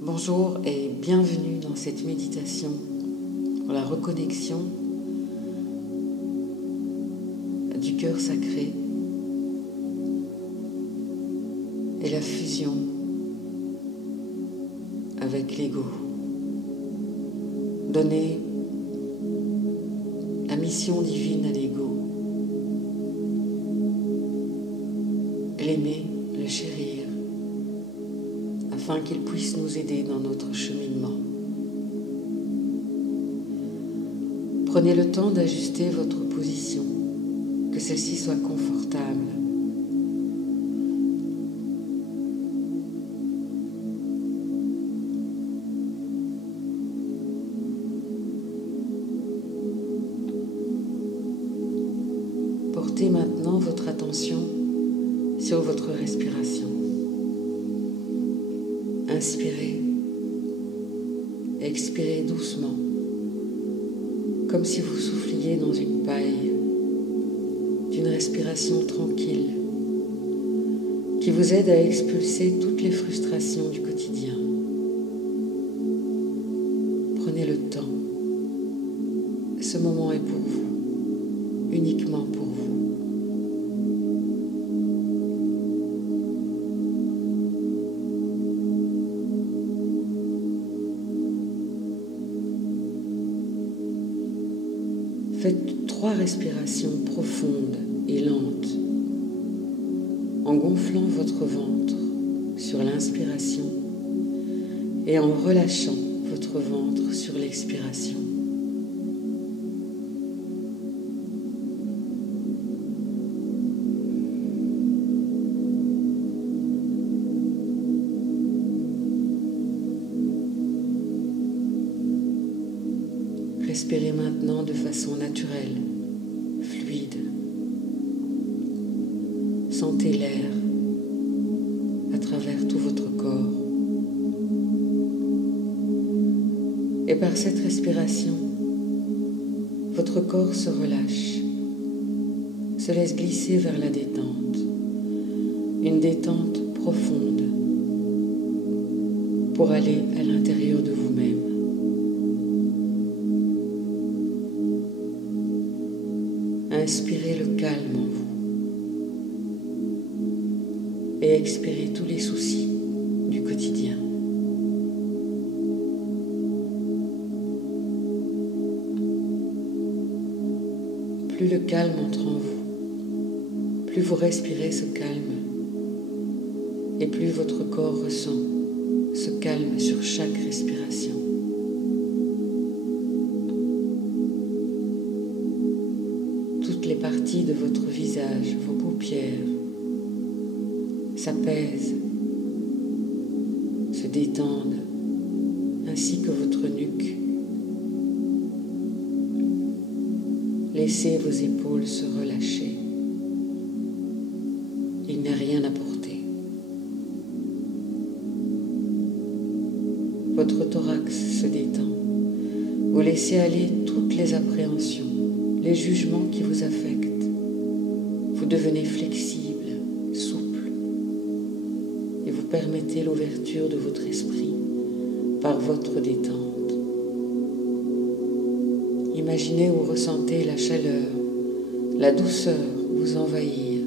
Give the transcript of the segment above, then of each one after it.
Bonjour et bienvenue dans cette méditation pour la reconnexion du cœur sacré et la fusion avec l'ego. Donner la mission divine à l'ego, l'aimer, le chérir, afin qu'il puisse nous aider dans notre cheminement. Prenez le temps d'ajuster votre position, que celle-ci soit confortable. Portez maintenant votre attention sur votre respiration. Inspirez, expirez doucement, comme si vous souffliez dans une paille, d'une respiration tranquille, qui vous aide à expulser toutes les frustrations du quotidien. Prenez le temps. Ce moment est pour vous, uniquement pour vous. Faites 3 respirations profondes et lentes en gonflant votre ventre sur l'inspiration et en relâchant votre ventre sur l'expiration. Respirez maintenant de façon naturelle, fluide. Sentez l'air à travers tout votre corps. Et par cette respiration, votre corps se relâche, se laisse glisser vers la détente, une détente profonde pour aller à l'intérieur de vous-même. Inspirez le calme en vous et expirez tous les soucis du quotidien. Plus le calme entre en vous, plus vous respirez ce calme et plus votre corps ressent ce calme sur chaque respiration. Toutes les parties de votre visage, vos paupières, s'apaisent, se détendent, ainsi que votre nuque. Laissez vos épaules se relâcher. Il n'y a rien à porter. Votre thorax se détend. Vous laissez aller toutes les appréhensions, les jugements qui vous affectent. Vous devenez flexible, souple, et vous permettez l'ouverture de votre esprit par votre détente. Imaginez ou ressentez la chaleur, la douceur vous envahir,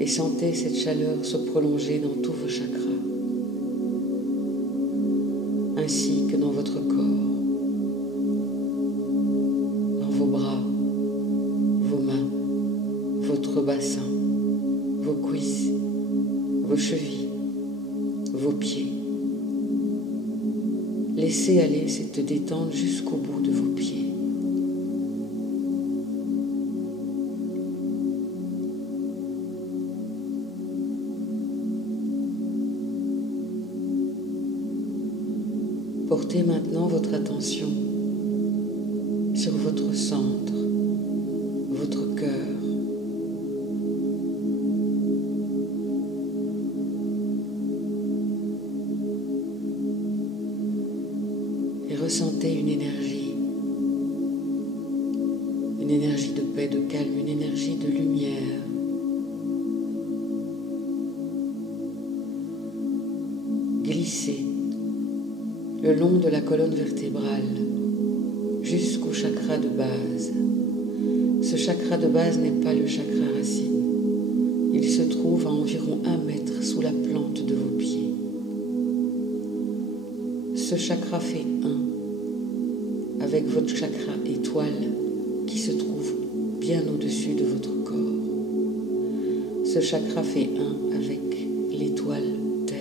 et sentez cette chaleur se prolonger dans tous vos chakras, ainsi que dans votre corps. Vos bras, vos mains, votre bassin, vos cuisses, vos chevilles, vos pieds. Laissez aller cette détente jusqu'au bout de vos pieds. Portez maintenant votre attention sur votre centre, votre cœur. Et ressentez une énergie de paix, de calme, une énergie de lumière glissez le long de la colonne vertébrale jusqu'au chakra de base. Ce chakra de base n'est pas le chakra racine. Il se trouve à environ 1 mètre sous la plante de vos pieds. Ce chakra fait 1 avec votre chakra étoile qui se trouve bien au-dessus de votre corps. Ce chakra fait 1 avec l'étoile Terre.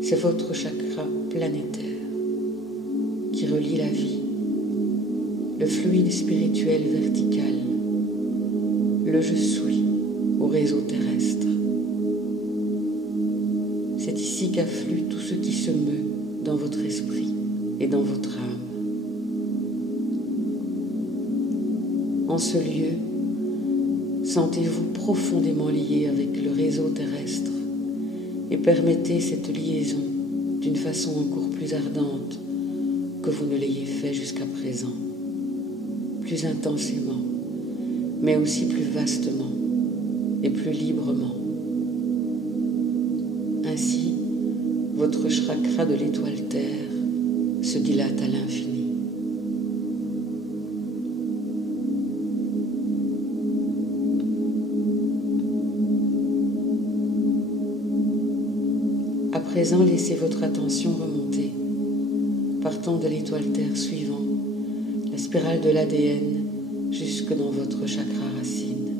C'est votre chakra planétaire qui relie la vie, le fluide spirituel vertical, le je suis au réseau terrestre. C'est ici qu'afflue tout ce qui se meut dans votre esprit et dans votre âme. En ce lieu, sentez-vous profondément lié avec le réseau terrestre et permettez cette liaison d'une façon encore plus ardente que vous ne l'ayez fait jusqu'à présent, plus intensément, mais aussi plus vastement et plus librement. Ainsi, votre chakra de l'étoile Terre se dilate à l'infini. À présent, laissez votre attention remonter, partant de l'étoile Terre suivant la spirale de l'ADN jusque dans votre chakra racine.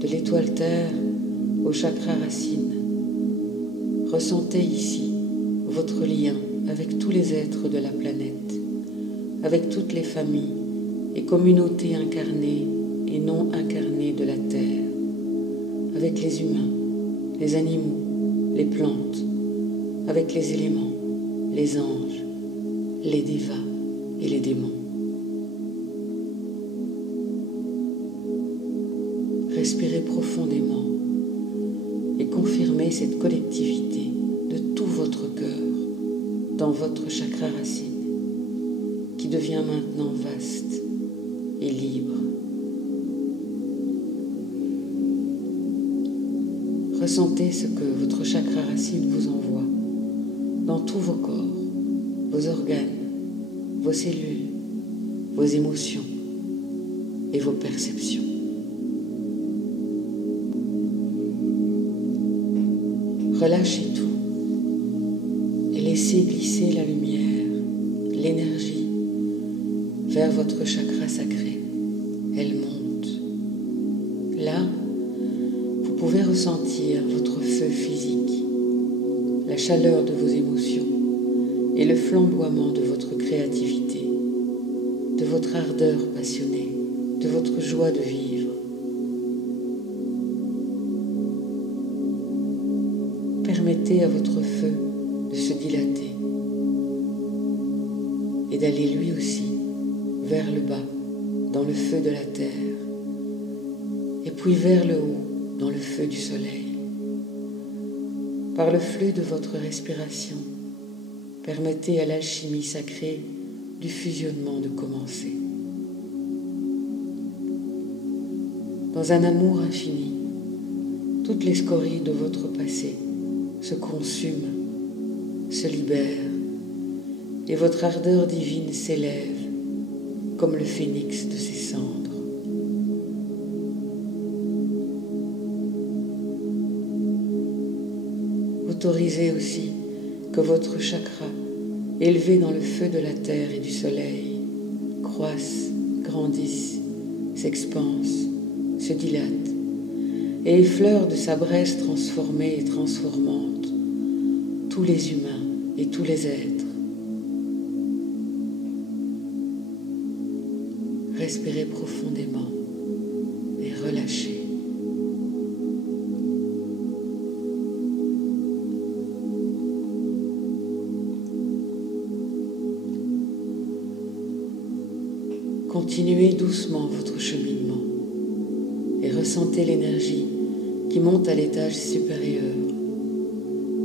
De l'étoile Terre au chakra racine, ressentez ici votre lien avec tous les êtres de la planète, avec toutes les familles et communautés incarnées et non incarnées de la Terre, avec les humains, les animaux, les plantes, avec les éléments, les anges, les dévas et les démons. Respirez profondément et confirmez cette collectivité de tout votre cœur dans votre chakra racine qui devient maintenant vaste et libre. Ressentez ce que votre chakra racine vous envoie dans tous vos corps, vos organes, vos cellules, vos émotions et vos perceptions. Relâchez tout et laissez glisser la lumière, l'énergie vers votre chakra sacré. Elle monte. Là, vous pouvez ressentir votre feu physique, la chaleur de vos émotions et le flamboiement de votre créativité, de votre ardeur passionnée, de votre joie de vivre. Permettez à votre feu de se dilater et d'aller lui aussi vers le bas dans le feu de la terre et puis vers le haut dans le feu du soleil. Par le flux de votre respiration, permettez à l'alchimie sacrée du fusionnement de commencer. Dans un amour infini, toutes les scories de votre passé se consument, se libèrent, et votre ardeur divine s'élève comme le phénix de ses cendres. Autorisez aussi que votre chakra, élevé dans le feu de la terre et du soleil, croisse, grandisse, s'expanse, se dilate et effleure de sa braise transformée et transformante tous les humains et tous les êtres. Respirez profondément et relâchez. Continuez doucement votre cheminement et ressentez l'énergie qui monte à l'étage supérieur,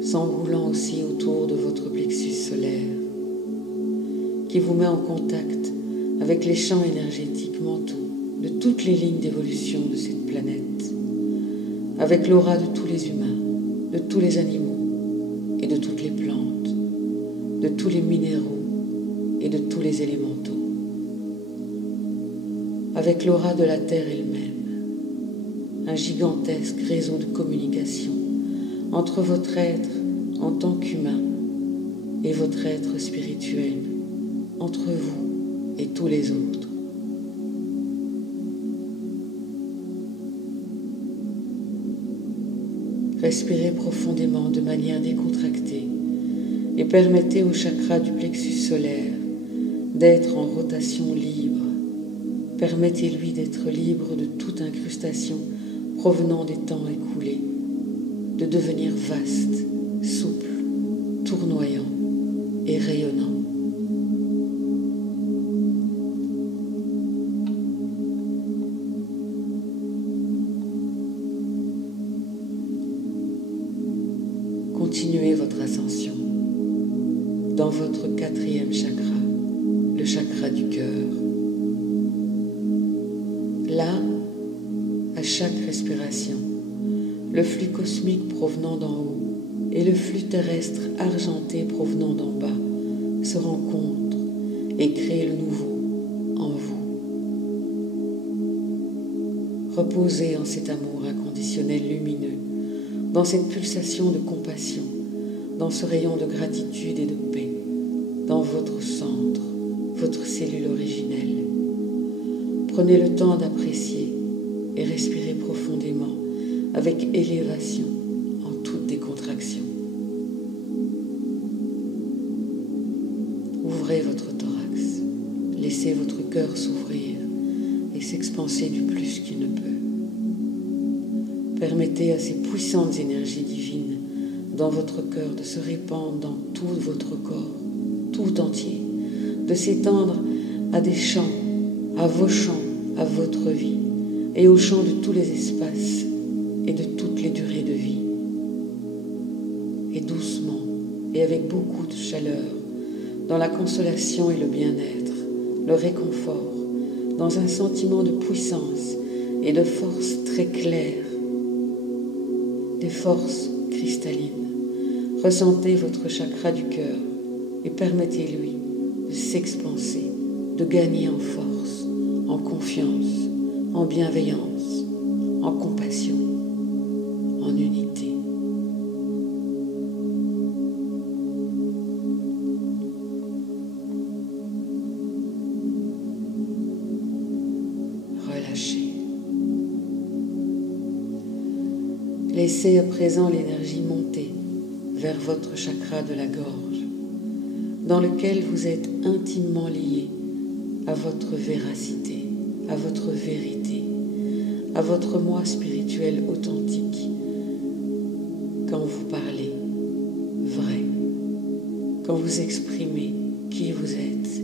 s'enroulant aussi autour de votre plexus solaire, qui vous met en contact avec les champs énergétiques mentaux de toutes les lignes d'évolution de cette planète, avec l'aura de tous les humains, de tous les animaux et de toutes les plantes, de tous les minéraux et de tous les élémentaux, avec l'aura de la Terre elle-même, un gigantesque réseau de communication entre votre être en tant qu'humain et votre être spirituel, entre vous et tous les autres. Respirez profondément de manière décontractée et permettez au chakra du plexus solaire d'être en rotation libre. Permettez-lui d'être libre de toute incrustation provenant des temps écoulés, de devenir vaste, souple, tournoyant et rayonnant. Continuez votre ascension dans votre 4e chakra, le chakra du cœur. Là, à chaque respiration, le flux cosmique provenant d'en haut et le flux terrestre argenté provenant d'en bas se rencontrent et créent le nouveau en vous. Reposez en cet amour inconditionnel lumineux, dans cette pulsation de compassion, dans ce rayon de gratitude et de paix, dans votre centre, votre cellule originelle. Prenez le temps d'apprécier et respirez profondément avec élévation en toute décontraction. Ouvrez votre thorax, laissez votre cœur s'ouvrir et s'expanser du plus qu'il ne peut. Permettez à ces puissantes énergies divines dans votre cœur de se répandre dans tout votre corps, tout entier, de s'étendre à des champs, à vos champs, à votre vie et aux champs de tous les espaces et de toutes les durées de vie. Et doucement et avec beaucoup de chaleur, dans la consolation et le bien-être, le réconfort, dans un sentiment de puissance et de force très claire, des forces cristallines. Ressentez votre chakra du cœur et permettez-lui de s'expanser, de gagner en force, en confiance, en bienveillance, en compassion, en unité. Relâchez. Laissez à présent l'énergie monter vers votre chakra de la gorge, dans lequel vous êtes intimement lié à votre véracité, à votre vérité, à votre moi spirituel authentique. Quand vous parlez vrai, quand vous exprimez qui vous êtes,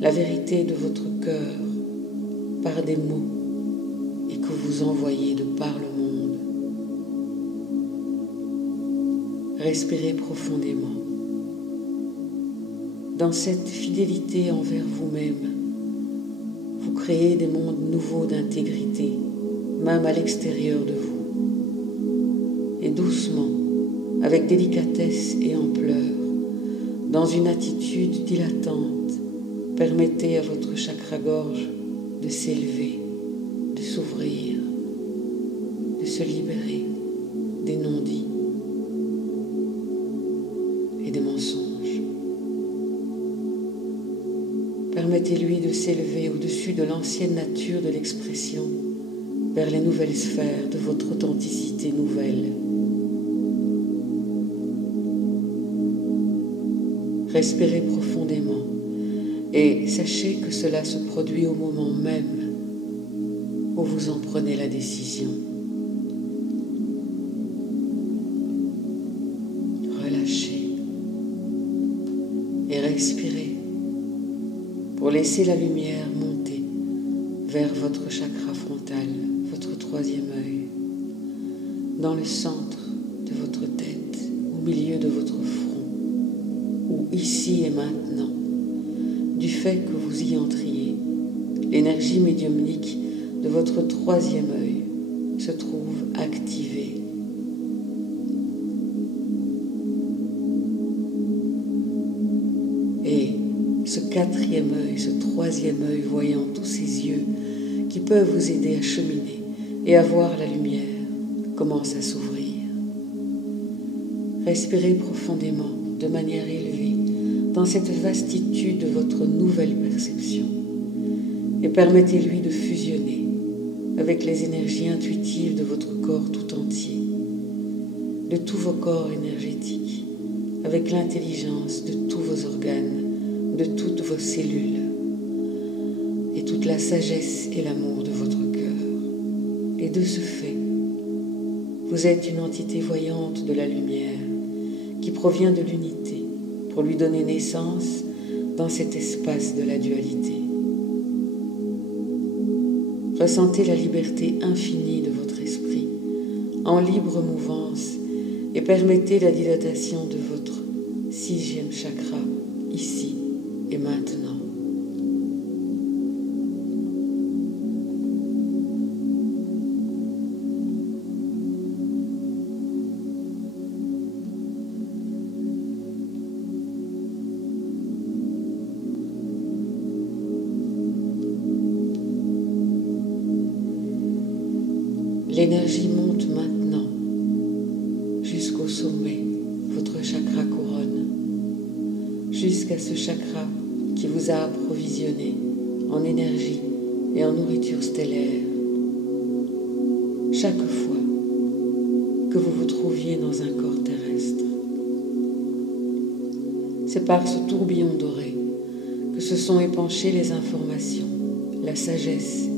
la vérité de votre cœur par des mots et que vous envoyez de par le monde. Respirez profondément. Dans cette fidélité envers vous-même, vous créez des mondes nouveaux d'intégrité, même à l'extérieur de vous. Et doucement, avec délicatesse et ampleur, dans une attitude dilatante, permettez à votre chakra-gorge de s'élever, de s'ouvrir, de se libérer des non-dits et des mensonges. Permettez-lui de s'élever au-dessus de l'ancienne nature de l'expression vers les nouvelles sphères de votre authenticité nouvelle. Respirez profondément et sachez que cela se produit au moment même où vous en prenez la décision. Relâchez et respirez pour laisser la lumière monter vers votre chakra frontal, votre 3e œil, dans le centre de votre tête, au milieu de votre front, ou ici et maintenant. Du fait que vous y entriez, l'énergie médiumnique de votre troisième œil se trouve activé. Et ce quatrième œil, ce troisième œil voyant tous ces yeux qui peuvent vous aider à cheminer et à voir la lumière, commence à s'ouvrir. Respirez profondément, de manière élevée, dans cette vastitude de votre nouvelle perception et permettez-lui de fusionner avec les énergies intuitives de votre corps tout entier, de tous vos corps énergétiques, avec l'intelligence de tous vos organes, de toutes vos cellules et toute la sagesse et l'amour de votre cœur. Et de ce fait, vous êtes une entité voyante de la lumière qui provient de l'unité pour lui donner naissance dans cet espace de la dualité. Ressentez la liberté infinie de votre esprit en libre mouvance et permettez la dilatation de votre sixième chakra ici et maintenant. L'énergie monte maintenant jusqu'au sommet, votre chakra couronne, jusqu'à ce chakra qui vous a approvisionné en énergie et en nourriture stellaire. Chaque fois que vous vous trouviez dans un corps terrestre, c'est par ce tourbillon doré que se sont épanchées les informations, la sagesse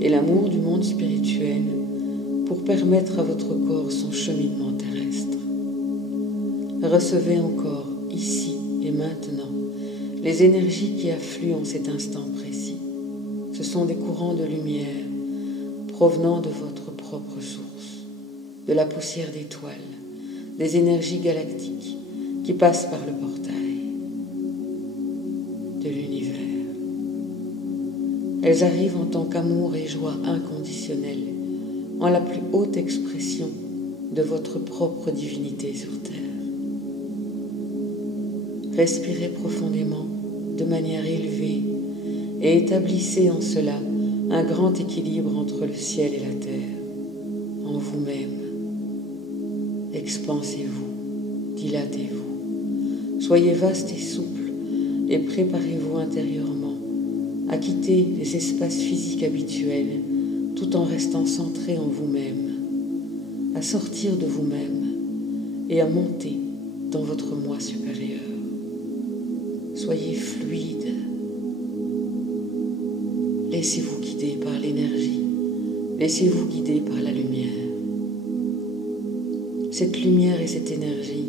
et l'amour du monde spirituel pour permettre à votre corps son cheminement terrestre. Recevez encore, ici et maintenant, les énergies qui affluent en cet instant précis. Ce sont des courants de lumière provenant de votre propre source, de la poussière d'étoiles, des énergies galactiques qui passent par le portail de l'univers. Elles arrivent en tant qu'amour et joie inconditionnelle, en la plus haute expression de votre propre divinité sur terre. Respirez profondément de manière élevée et établissez en cela un grand équilibre entre le ciel et la terre, en vous-même. Expansez-vous, dilatez-vous, soyez vaste et souple et préparez-vous intérieurement à quitter les espaces physiques habituels tout en restant centré en vous-même, à sortir de vous-même et à monter dans votre moi supérieur. Soyez fluide. Laissez-vous guider par l'énergie. Laissez-vous guider par la lumière. Cette lumière et cette énergie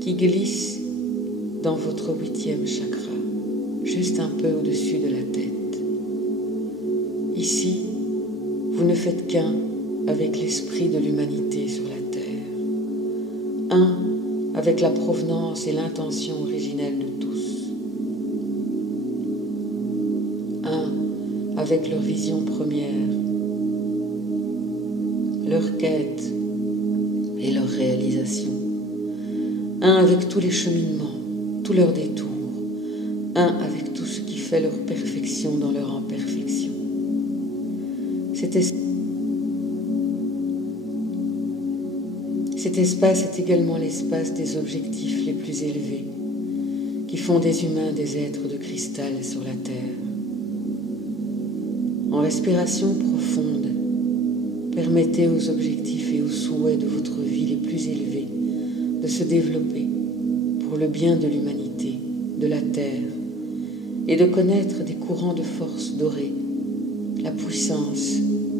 qui glissent dans votre 8e chakra, juste un peu au-dessus de la tête. Ici, vous ne faites qu'un avec l'esprit de l'humanité sur la terre, un avec la provenance et l'intention originelle de tous, un avec leur vision première, leur quête et leur réalisation, un avec tous les cheminements, tous leurs détours, un avec tout ce qui fait leur perfection dans leur imperfection. Cet espace est également l'espace des objectifs les plus élevés, qui font des humains des êtres de cristal sur la terre. En respiration profonde, permettez aux objectifs et aux souhaits de votre vie les plus élevés de se développer pour le bien de l'humanité, de la terre, et de connaître des courants de force dorés, la puissance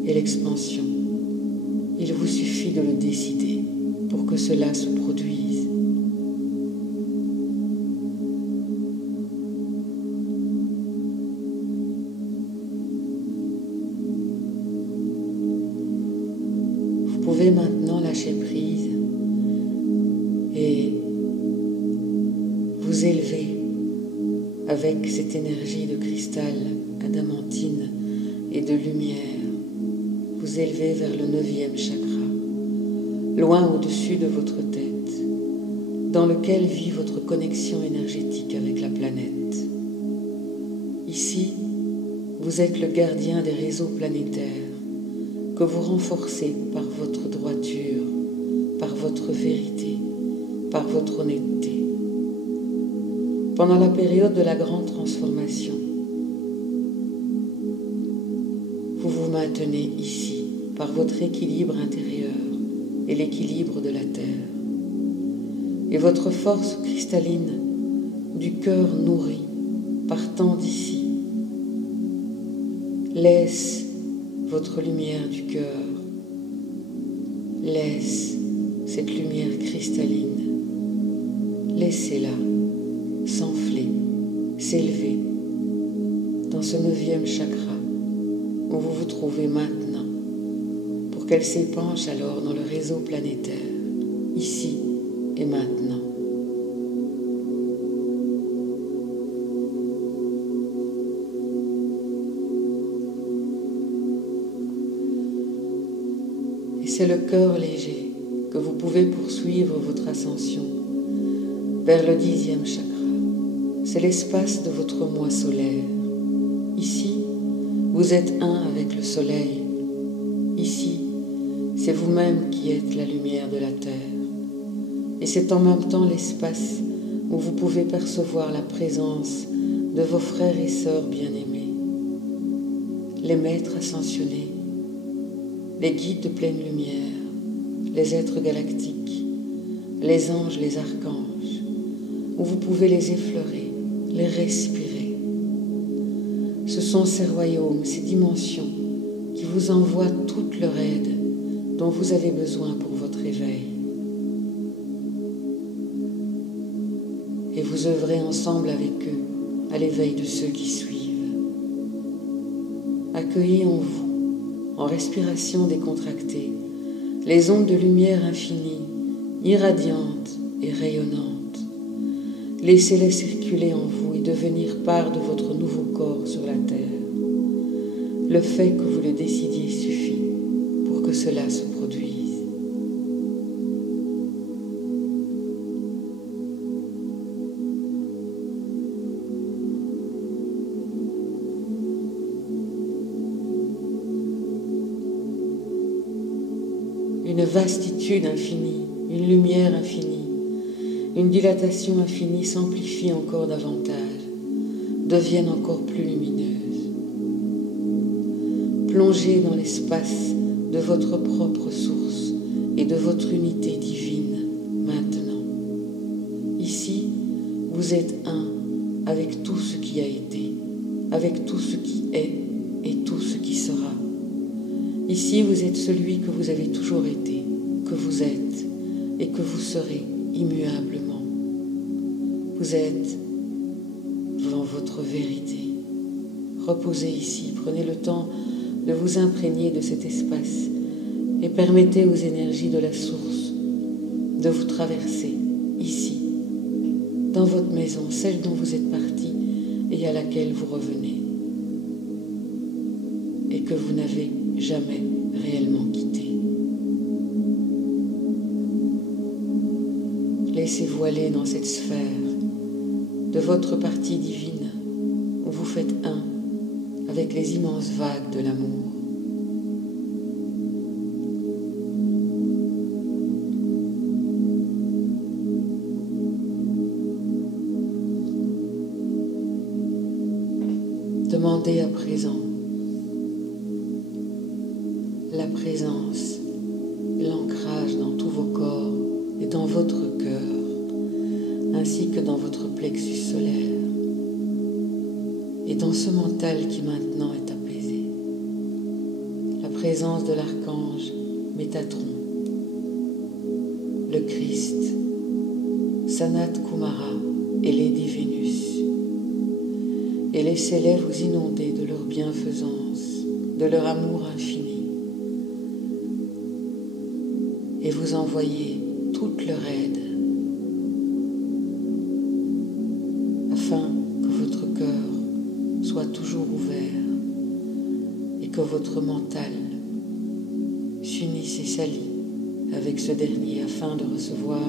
et l'expansion. Il vous suffit de le décider pour que cela se produise. Vous pouvez maintenant lâcher prise et vous élever avec cette énergie de cristal, adamantine et de lumière vous élevez vers le 9e chakra, loin au-dessus de votre tête, dans lequel vit votre connexion énergétique avec la planète. Ici, vous êtes le gardien des réseaux planétaires que vous renforcez par votre droiture, par votre vérité, par votre honnêteté. Pendant la période de la grande transformation, vous vous maintenez ici par votre équilibre intérieur et l'équilibre de la Terre. Et votre force cristalline du cœur nourri partant d'ici laisse votre lumière du cœur, laisse cette lumière cristalline, laissez-la s'enfler, s'élever dans ce 9e chakra où vous vous trouvez maintenant, pour qu'elle s'épanche alors dans le réseau planétaire, ici et maintenant. Et c'est le cœur léger que vous pouvez poursuivre votre ascension vers le 10e chakra. C'est l'espace de votre moi solaire. Ici, vous êtes un avec le soleil. Ici, c'est vous-même qui êtes la lumière de la terre. Et c'est en même temps l'espace où vous pouvez percevoir la présence de vos frères et sœurs bien-aimés, les maîtres ascensionnés, les guides de pleine lumière, les êtres galactiques, les anges, les archanges, où vous pouvez les effleurer, les respirer. Ce sont ces royaumes, ces dimensions qui vous envoient toute leur aide dont vous avez besoin pour votre éveil. Et vous œuvrez ensemble avec eux à l'éveil de ceux qui suivent. Accueillez en vous, en respiration décontractée, les ondes de lumière infinie, irradiantes et rayonnantes. Laissez-les circuler en vous et devenir part de votre nouveau corps sur la terre. Le fait que vous le décidiez suffit pour que cela se produise. Une vastitude infinie, une lumière infinie, une dilatation infinie s'amplifie encore davantage, deviennent encore plus lumineuses. Plongez dans l'espace de votre propre source et de votre unité divine maintenant. Ici, vous êtes un avec tout ce qui a été, avec tout ce qui est et tout ce qui sera. Ici, vous êtes celui que vous avez toujours été, que vous êtes et que vous serez immuablement. Vous êtes dans votre vérité. Reposez ici, prenez le temps de vous imprégner de cet espace et permettez aux énergies de la source de vous traverser ici, dans votre maison, celle dont vous êtes parti et à laquelle vous revenez et que vous n'avez jamais réellement quitté. Laissez-vous aller dans cette sphère de votre partie divine où vous faites un avec les immenses vagues de l'amour. Demandez à présent la présence, l'ancrage dans tous vos corps et dans votre cœur, ainsi que dans votre plexus solaire, et dans ce mental qui maintenant est apaisé. La présence de l'archange Métatron, le Christ, Sanat Kumara et Lady Vénus, et laissez-les vous inonder de leur bienfaisance, de leur amour infini, et vous envoyer toute leur aide, afin que votre cœur soit toujours ouvert et que votre mental s'unissent et s'allient avec ce dernier afin de recevoir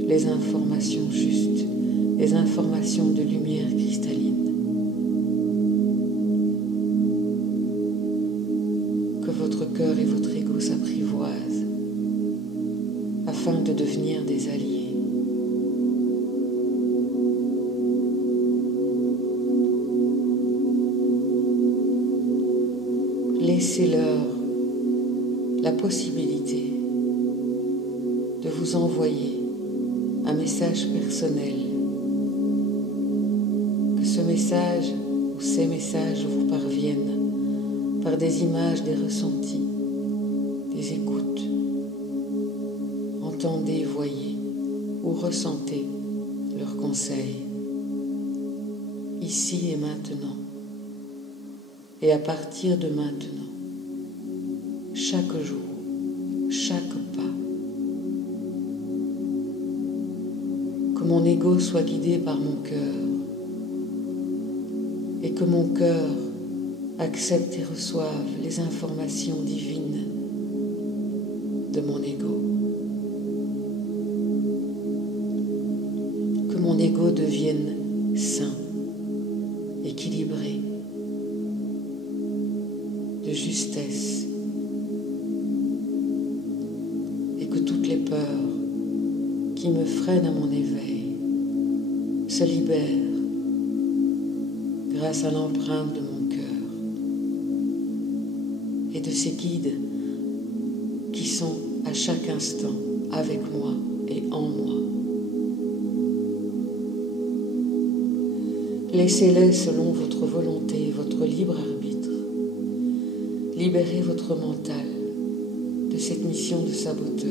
les informations justes, les informations de lumière cristalline. Que votre cœur et votre ego s'apprivoisent afin de devenir des alliés. Laissez-leur la possibilité de vous envoyer un message personnel, que ce message ou ces messages vous parviennent par des images, des ressentis, des écoutes. Entendez, voyez ou ressentez leurs conseils, ici et maintenant. Et à partir de maintenant, chaque jour, chaque pas, que mon ego soit guidé par mon cœur et que mon cœur accepte et reçoive les informations divines de mon ego. Que mon ego devienne sain, équilibré, de justesse, et que toutes les peurs qui me freinent à mon éveil se libèrent grâce à l'empreinte de mon cœur et de ces guides qui sont à chaque instant avec moi et en moi. Laissez-les selon votre volonté et votre libre arbitre. Libérez votre mental de cette mission de saboteur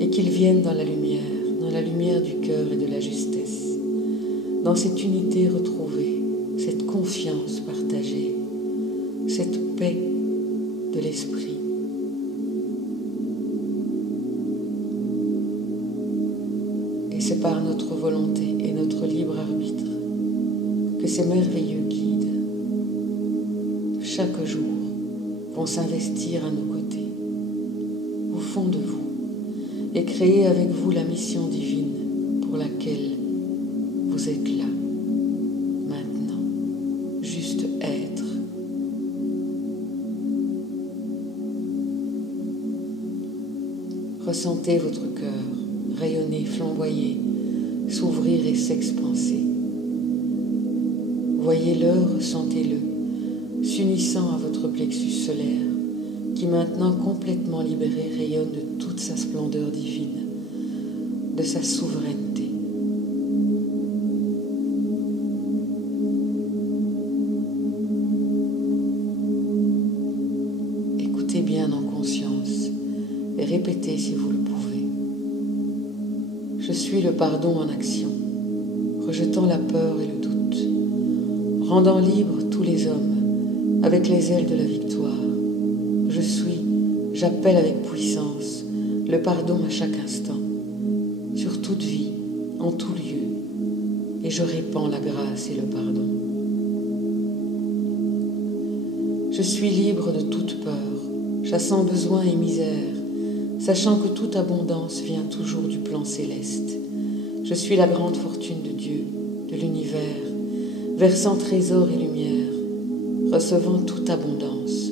et qu'il vienne dans la lumière du cœur et de la justesse, dans cette unité retrouvée, cette confiance partagée, cette paix de l'esprit. Et c'est par notre volonté et notre libre arbitre que ces merveilleux guides chaque jour vont s'investir à nos côtés, au fond de vous, et créer avec vous la mission divine pour laquelle vous êtes là, maintenant, juste être. Ressentez votre cœur rayonner, flamboyer, s'ouvrir et s'expanser. Voyez-le, ressentez-le, s'unissant à votre plexus solaire, qui maintenant complètement libéré rayonne de toute sa splendeur divine, de sa souveraineté. Écoutez bien en conscience et répétez si vous le pouvez. Je suis le pardon en action, rejetant la peur et le doute, rendant libres tous les hommes avec les ailes de la victoire. J'appelle avec puissance le pardon à chaque instant, sur toute vie, en tout lieu, et je répands la grâce et le pardon. Je suis libre de toute peur, chassant besoin et misère, sachant que toute abondance vient toujours du plan céleste. Je suis la grande fortune de Dieu, de l'univers, versant trésor et lumière, recevant toute abondance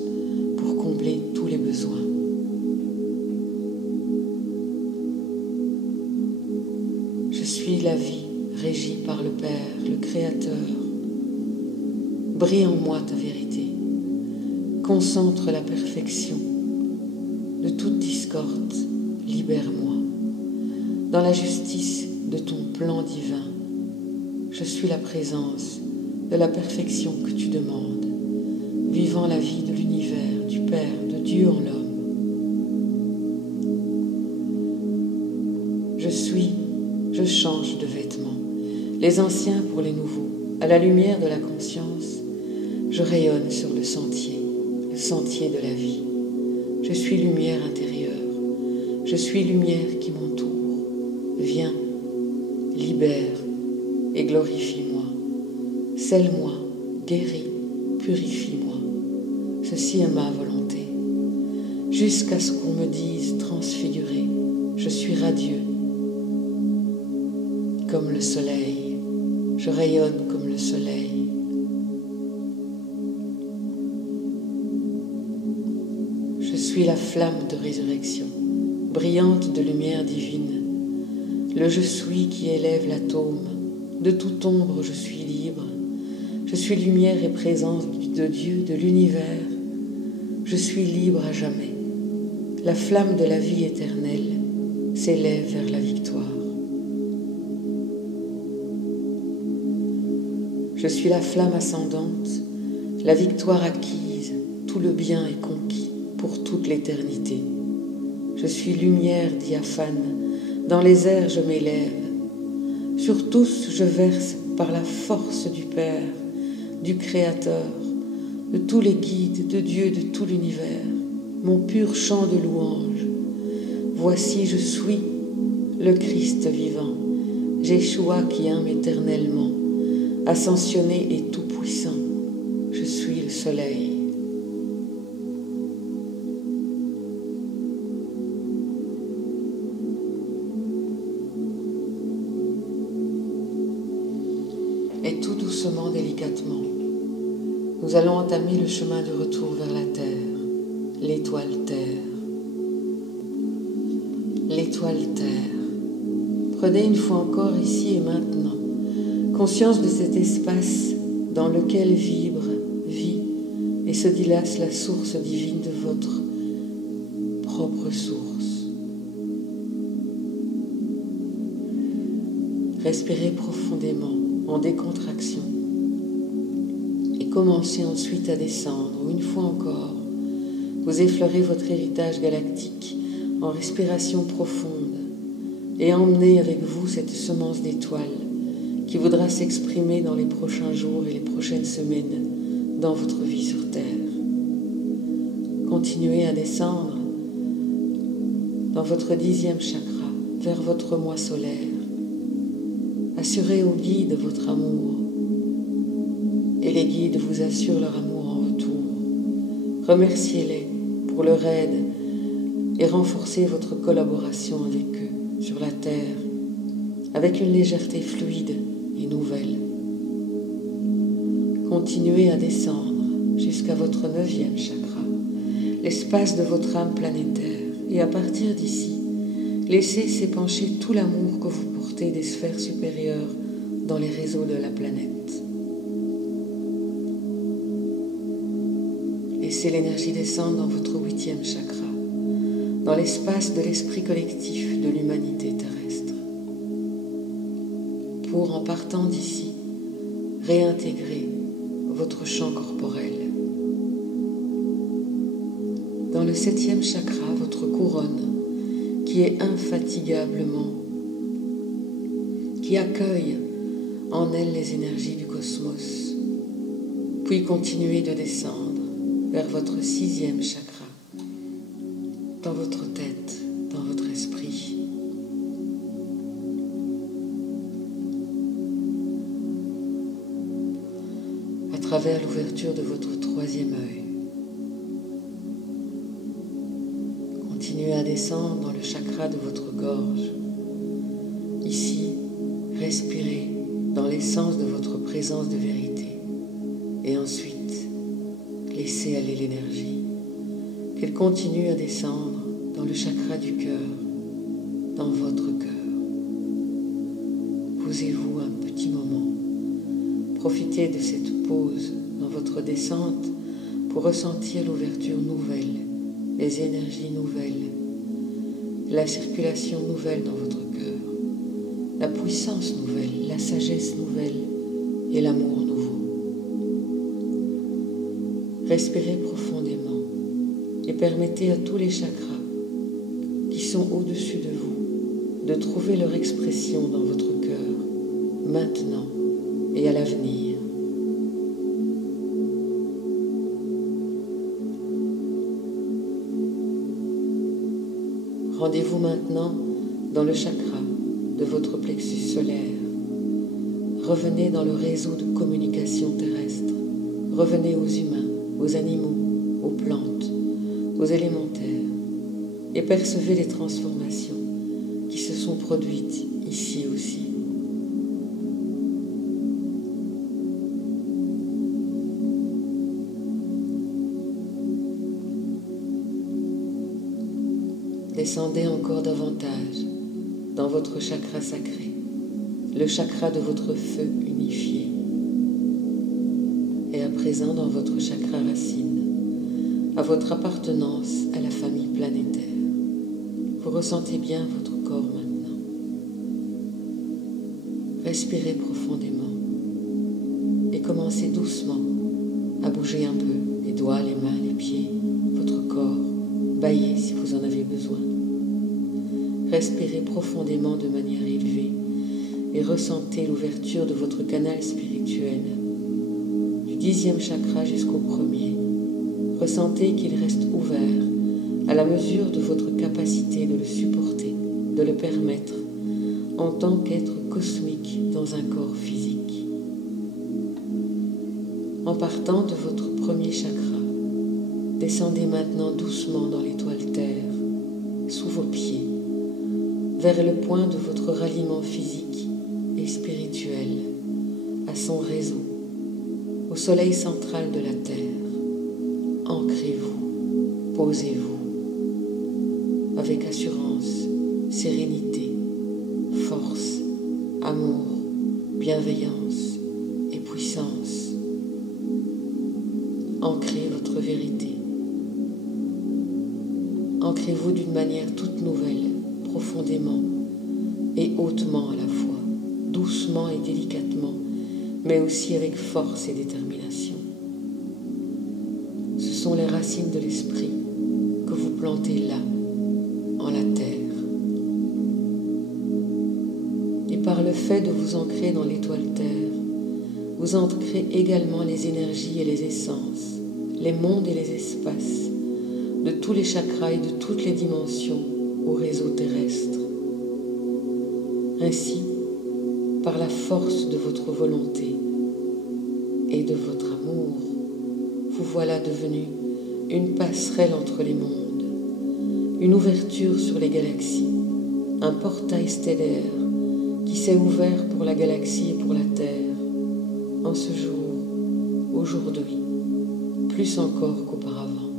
pour combler tous les besoins. Je suis la vie régie par le Père, le Créateur. Brille en moi ta vérité. Concentre la perfection. De toute discorde, libère-moi. Dans la justice de ton plan divin, je suis la présence de la perfection que tu demandes, vivant la vie de l'univers, du Père, de Dieu en l'homme. Je change de vêtements, les anciens pour les nouveaux. À la lumière de la conscience, je rayonne sur le sentier de la vie. Je suis lumière intérieure, je suis lumière qui m'entoure. Viens, libère et glorifie-moi. Scelle-moi, guéris, purifie-moi. Ceci est ma volonté. jusqu'à ce qu'on me dise transfiguré, je suis radieux, comme le soleil, je rayonne comme le soleil. Je suis la flamme de résurrection, brillante de lumière divine, le je suis qui élève l'atome, de toute ombre je suis libre, je suis lumière et présence de Dieu, de l'univers, je suis libre à jamais. La flamme de la vie éternelle s'élève vers la victoire. Je suis la flamme ascendante, la victoire acquise, tout le bien est conquis pour toute l'éternité. Je suis lumière diaphane, dans les airs je m'élève, sur tous je verse par la force du Père, du Créateur, de tous les guides, de Dieu, de tout l'univers, mon pur chant de louange. Voici je suis le Christ vivant, Jéhoshua qui aime éternellement, ascensionné et tout-puissant, je suis le soleil. Et tout doucement, délicatement, nous allons entamer le chemin du retour vers la Terre, l'étoile Terre. L'étoile Terre. Prenez une fois encore ici et maintenant conscience de cet espace dans lequel vibre, vit et se dilace la source divine de votre propre source. Respirez profondément en décontraction et commencez ensuite à descendre, ou une fois encore, vous effleurez votre héritage galactique en respiration profonde et emmenez avec vous cette semence d'étoiles qui voudra s'exprimer dans les prochains jours et les prochaines semaines dans votre vie sur Terre. Continuez à descendre dans votre 10e chakra, vers votre moi solaire. Assurez aux guides votre amour et les guides vous assurent leur amour en retour. Remerciez-les pour leur aide et renforcez votre collaboration avec eux sur la Terre avec une légèreté fluide et nouvelle. Continuez à descendre jusqu'à votre 9e chakra, l'espace de votre âme planétaire, et à partir d'ici, laissez s'épancher tout l'amour que vous portez des sphères supérieures dans les réseaux de la planète. Laissez l'énergie descendre dans votre 8e chakra, dans l'espace de l'esprit collectif de l'humanité terrestre, pour, en partant d'ici, réintégrer votre champ corporel. Dans le 7e chakra, votre couronne, qui est infatigablement, qui accueille en elle les énergies du cosmos, puis continuez de descendre vers votre 6e chakra, dans votre tête, dans votre esprit. À travers l'ouverture de votre 3e œil. Continuez à descendre dans le chakra de votre gorge. Ici, respirez dans l'essence de votre présence de vérité. Et ensuite, laissez aller l'énergie. Qu'elle continue à descendre dans le chakra du cœur, dans votre cœur. Posez-vous un petit moment. Profitez de cette pause dans votre descente pour ressentir l'ouverture nouvelle, les énergies nouvelles, la circulation nouvelle dans votre cœur, la puissance nouvelle, la sagesse nouvelle et l'amour nouveau. Respirez profondément et permettez à tous les chakras qui sont au-dessus de vous de trouver leur expression dans votre cœur, maintenant et à l'avenir. Rendez-vous maintenant dans le chakra de votre plexus solaire. Revenez dans le réseau de communication terrestre. Revenez aux humains, aux animaux, aux plantes, aux élémentaires. et percevez les transformations qui se sont produites ici aussi. Descendez encore davantage dans votre chakra sacré, le chakra de votre feu unifié. Et à présent dans votre chakra racine, à votre appartenance à la famille planétaire. Vous ressentez bien votre corps maintenant. Respirez profondément et commencez doucement à bouger un peu les doigts, les mains, les pieds, votre corps. Baillez si vous en avez besoin. Respirez profondément de manière élevée et ressentez l'ouverture de votre canal spirituel, du 10e chakra jusqu'au 1er. Ressentez qu'il reste ouvert à la mesure de votre capacité de le supporter, de le permettre en tant qu'être cosmique dans un corps physique. En partant de votre 1er chakra, descendez maintenant doucement dans l'étoile Terre, sous vos pieds, vers le point de votre ralliement physique et spirituel, à son réseau, au soleil central de la Terre. Ancrez-vous, posez-vous, avec assurance, sérénité, force, amour, bienveillance et puissance. Ancrez votre vérité. Ancrez-vous d'une manière toute nouvelle, profondément et hautement à la fois, doucement et délicatement, mais aussi avec force et détermination. Ce sont les racines de l'esprit que vous plantez là, en la terre. Et par le fait de vous ancrer dans l'étoile Terre, vous ancrez également les énergies et les essences, les mondes et les espaces, de tous les chakras et de toutes les dimensions au réseau terrestre. Ainsi, par la force de votre volonté et de votre amour, vous voilà devenu une passerelle entre les mondes, une ouverture sur les galaxies, un portail stellaire qui s'est ouvert pour la galaxie et pour la Terre, en ce jour, aujourd'hui, plus encore qu'auparavant.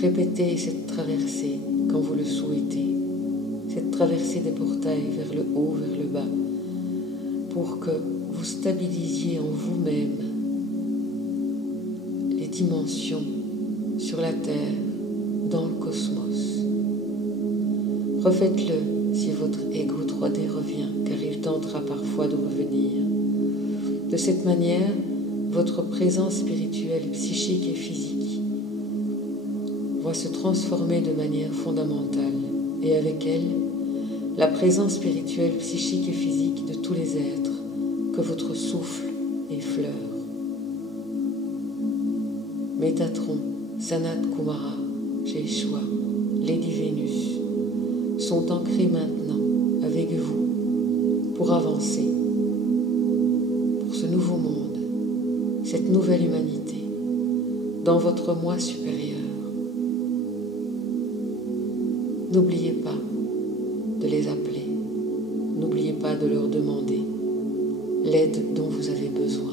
Répétez cette traversée quand vous le souhaitez, cette traversée des portails vers le haut, vers le bas, pour que vous stabilisiez en vous-même les dimensions sur la Terre, dans le cosmos. Refaites-le si votre ego 3D revient, car il tentera parfois de revenir. De cette manière, votre présence spirituelle, psychique et physique va se transformer de manière fondamentale, et avec elle, la présence spirituelle, psychique et physique de tous les êtres que votre souffle effleure. Métatron, Sanat Kumara, Yeshua, Lady Vénus sont ancrés maintenant avec vous pour avancer, pour ce nouveau monde, cette nouvelle humanité, dans votre moi supérieur. N'oubliez pas de les appeler, n'oubliez pas de leur demander l'aide dont vous avez besoin.